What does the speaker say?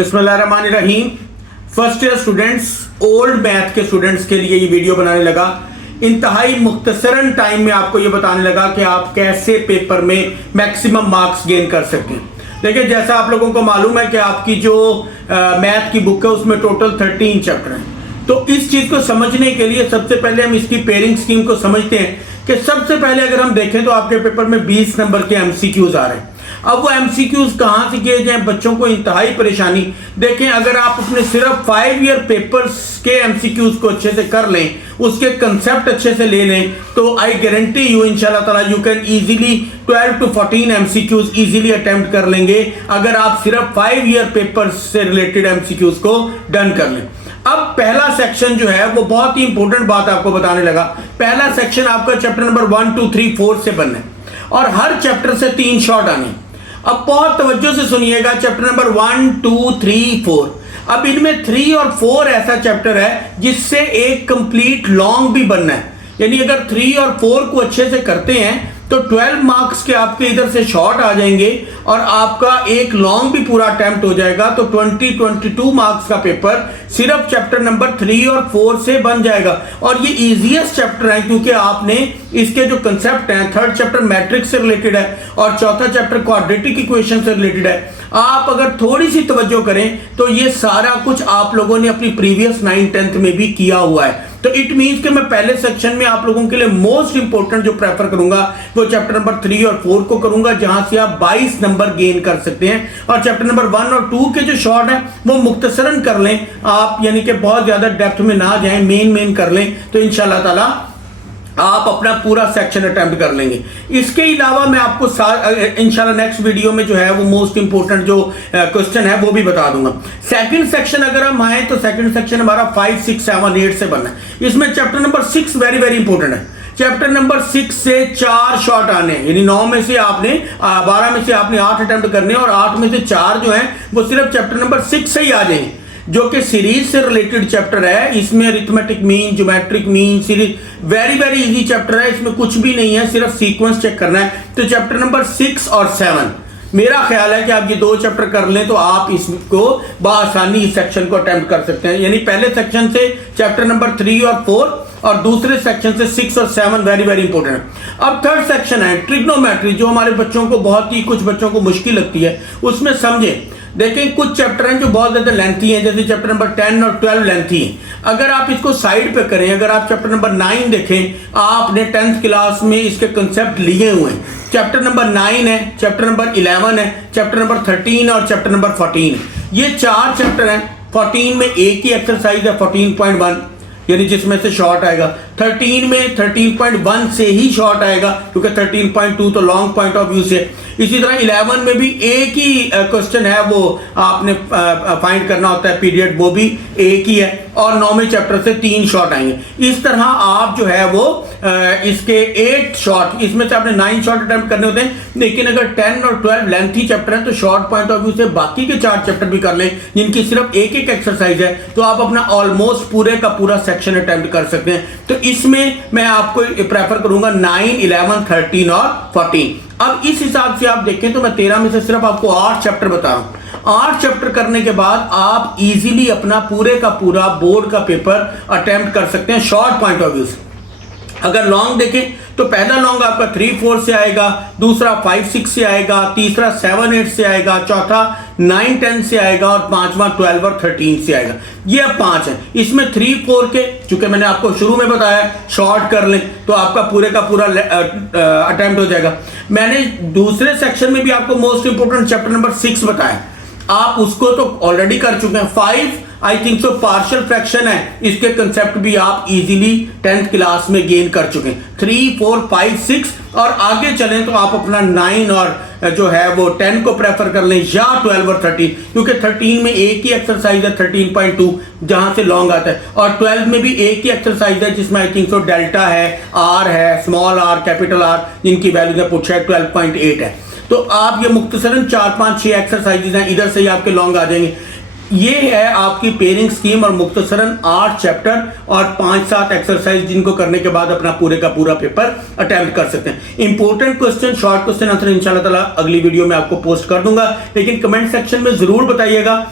बिस्मिल्लाहिर्रहमानिर्रहीम। First year students, old math के students के लिए ये वीडियो बनाने लगा। इंतहाई मुख्तसरन टाइम में आपको ये बताने लगा कि आप कैसे पेपर में मैक्सिमम मार्क्स गेन कर सकते हैं। देखिए, जैसा आप लोगों को मालूम है कि आपकी जो मैथ की बुक है उसमें टोटल 13 चैप्टर हैं। तो इस चीज को समझने के लिए सबसे पहले हम इसकी पेयरिंग स्कीम को समझते हैं कि सबसे पहले अगर हम देखें तो आपके पेपर में 20 नंबर के एमसीक्यूज आ रहे हैं। अब वो एमसीक्यूज कहां से किए जाए, बच्चों को इंतहाई परेशानी। देखें, अगर आप अपने सिर्फ 5 ईयर पेपर्स के एमसीक्यूज को अच्छे से कर लें, उसके कंसेप्ट अच्छे से ले लें, तो आई गारंटी यू इंशाल्लाह ताला you can easily 12 to 14 MCQs easily attempt कर लेंगे अगर आप सिर्फ 5 ईयर पेपर्स से रिलेटेड एमसीक्यूज को डन कर लें। अब पहला सेक्शन जो है वो बहुत ही इंपॉर्टेंट बात आपको बताने लगा। पहला सेक्शन आपका चैप्टर नंबर 1, 2, 3, 4 से बनना है और हर चैप्टर से 3 शॉर्ट आने। अब बहुत तवज्जो से सुनिएगा, चैप्टर नंबर 1, 2, 3, 4। अब इनमें 3 और 4 ऐसा चैप्टर है जिससे एक कंप्लीट लॉन्ग भी बनना है। यानी अगर 3 और 4 को अच्छे से करते हैं तो 12 मार्क्स के आपके इधर से शॉर्ट आ जाएंगे और आपका एक लॉन्ग भी पूरा अटेम्प्ट हो जाएगा। तो 22 मार्क्स का पेपर सिर्फ चैप्टर नंबर 3 और 4 से बन जाएगा। और ये इजीएस्ट चैप्टर है क्योंकि आपने इसके जो कंसेप्ट हैं, थर्ड चैप्टर मैट्रिक्स से रिलेटेड है और चौथा चैप्टर क्वाड्रेटिक इक्वेशन से रिलेटेड है। आप अगर थोड़ी सी तवज्जो करें तो ये सारा कुछ आप लोगों ने अपनी प्रीवियस 9th 10th में भी किया हुआ है। तो इट मींस कि मैं पहले सेक्शन में आप लोगों के लिए मोस्ट इंपोर्टेंट जो प्रेफर करूंगा वो चैप्टर नंबर 3 और 4 को करूंगा, जहां से आप 22 नंबर गेन कर सकते हैं। और चैप्टर नंबर 1 और 2 के जो शॉर्ट है वो मुख्तसरन कर लें आप, यानी कि बहुत ज्यादा डेप्थ में ना जाएं, मेन कर लें, तो इंशाल्लाह ताला आप अपना पूरा सेक्शन अटेम्प्ट कर लेंगे। इसके अलावा मैं आपको इंशाल्लाह नेक्स्ट वीडियो में जो है वो मोस्ट इंपोर्टेंट जो क्वेश्चन है वो भी बता दूंगा। सेकंड सेक्शन अगर हम आए तो सेकंड सेक्शन हमारा 5, 6, 7, 8 से बनना है। इसमें chapter number 6 very very important है। चैप्टर नंबर 6 से 4 शॉर्ट आने, यानी 9 में से आपने 12 में से आपने 8 अटेम्प्ट करने और 8 में से 4 जो है वो सिर्फ चैप्टर नंबर 6 से ही आ जाएंगे, जो कि सीरीज से रिलेटेड चैप्टर है। इसमें arithmetic mean, geometric mean, series very very easy chapter है। इसमें कुछ भी नहीं है, सिर्फ सीक्वेंस चेक करना है। तो चैप्टर नंबर 6 और 7 मेरा ख्याल है कि आप ये 2 चैप्टर कर लें तो आप इसको बआसानी इस सेक्शन को अटेम्प्ट कर सकते हैं। यानी पहले सेक्शन से चैप्टर नंबर 3 और 4 और दूसरे सेक्शन से 6 और 7 वेरी वेरी इंपॉर्टेंट है। अब थर्ड सेक्शन है ट्रिग्नोमेट्री, जो हमारे बच्चों को बहुत ही, कुछ बच्चों को मुश्किल लगती है। उसमें समझें, देखें कुछ चैप्टर हैं जो बहुत ज्यादा लेंथी हैं, जैसे चैप्टर नंबर 10 और 12 लेंथी हैं। अगर आप इसको साइड पे करें, अगर आप चैप्टर नंबर 9 देखें, आपने 10th क्लास में इसके कंसेप्ट लिए हुए हैं। चैप्टर नंबर 9 है, चैप्टर नंबर 11 है, चैप्टर नंबर 13 और चैप्टर नंबर 14 है। ये 4 चैप्टर हैं। 14 में एक ही एक्सरसाइज है 14.1, यानी जिसमें से शॉर्ट आएगा। 13 में 13.1 से ही शॉर्ट आएगा क्योंकि 13.2 तो लॉन्ग पॉइंट ऑफ व्यू से। इसी तरह 11 में भी एक ही क्वेश्चन है, वो आपने फाइंड करना होता है पीरियड, वो भी एक ही है। और 9वें चैप्टर से 3 शॉर्ट आएंगे। इस तरह आप जो है वो इसके 8 शॉर्ट, इसमें से आपने 9 शॉर्ट अटेम्प्ट करने होते हैं। लेकिन अगर 10 और 12 लेंथी चैप्टर है तो शॉर्ट पॉइंट ऑफ व्यू से बाकी के 4 चैप्टर भी कर लें, जिनकी सिर्फ एक एक एक्सरसाइज है, तो आप अपना ऑलमोस्ट पूरे का पूरा सेक्शन अटेम्प्ट कर सकते हैं। तो इसमें मैं आपको प्रेफर करूंगा 9, 11, 13 और 14। अब इस हिसाब से आप देखें तो मैं 13 में से सिर्फ आपको 8 चैप्टर बता रहा हूं। 8 चैप्टर करने के बाद आप इजीली अपना पूरे का पूरा बोर्ड का पेपर अटेम्प्ट कर सकते हैं शॉर्ट पॉइंट ऑफ व्यू से। अगर लॉन्ग देखें तो पहला लॉन्ग आपका 3, 4 से आएगा, दूसरा 5, 6 से आएगा, तीसरा 7, 8 से आएगा, चौथा 9, 10 से आएगा और पांचवा 12 और 13 से आएगा। ये अब 5 है। इसमें 3, 4 के, चूंकि मैंने आपको शुरू में बताया शॉर्ट कर लें तो आपका पूरे का पूरा अटेम्प्ट हो जाएगा। मैंने दूसरे सेक्शन में भी आपको मोस्ट इंपोर्टेंट चैप्टर नंबर 6 बताया, आप उसको तो ऑलरेडी कर चुके हैं। 5 I think so partial fraction है, इसके कंसेप्ट भी आप इजीली 10th क्लास में गेन कर चुके हैं। 3, 4, 5, 6 और आगे चलें तो आप अपना 9 और जो है वो 10 को प्रेफर कर लें, या 12 और 13, क्योंकि 13 में एक ही एक्सरसाइज है 13.2 जहां से लॉन्ग आता है, और 12 में भी एक ही एक्सरसाइज है जिसमें आई थिंक सो डेल्टा है, आर है, स्मॉल आर, कैपिटल आर, जिनकी वैल्यू पूछा है 12.8 है। तो आप ये मुख्तसरन 4, 5, 6 एक्सरसाइजेज हैं, इधर से ही आपके लॉन्ग आ जाएंगे। ये है आपकी पेयरिंग स्कीम और मुख्तसरन 8 चैप्टर और 5-7 एक्सरसाइज, जिनको करने के बाद अपना पूरे का पूरा पेपर अटेम्प्ट कर सकते हैं। Important question, short question answer इंशाल्लाह ताला अगली वीडियो में आपको पोस्ट कर दूंगा, लेकिन कमेंट सेक्शन में जरूर बताइएगा